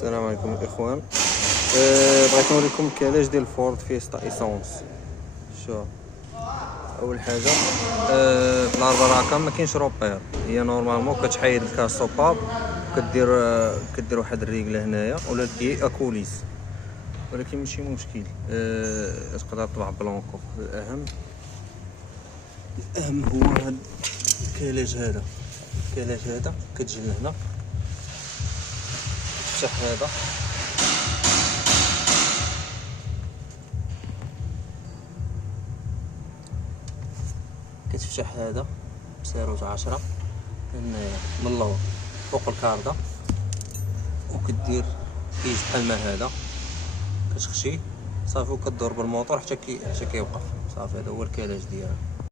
السلام عليكم الاخوان. بغيت نوريكم الكلاج ديال فورد فيستا ايسونس. شوف، اول حاجه في الاربعه ما كاينش روبير، هي نورمالمون كتحيد الكاسو باب، كدير واحد الريغله هنايا ولا دي اكوليس، ولكن ماشي مشكل. تقدر تطبع بلونكو. الاهم هو هاد الكلاج هذا. الكلاج هذا كتجي لهنا، تفتح هذا، كتفتح هذا بسيروت 10 هنايا من اللور فوق الكاردا، وكدير كيج بحال ما هذا، كتخشي صافي وكدور بالموتور حتى كيوقف صافي. هذا هو الكلاج ديالها.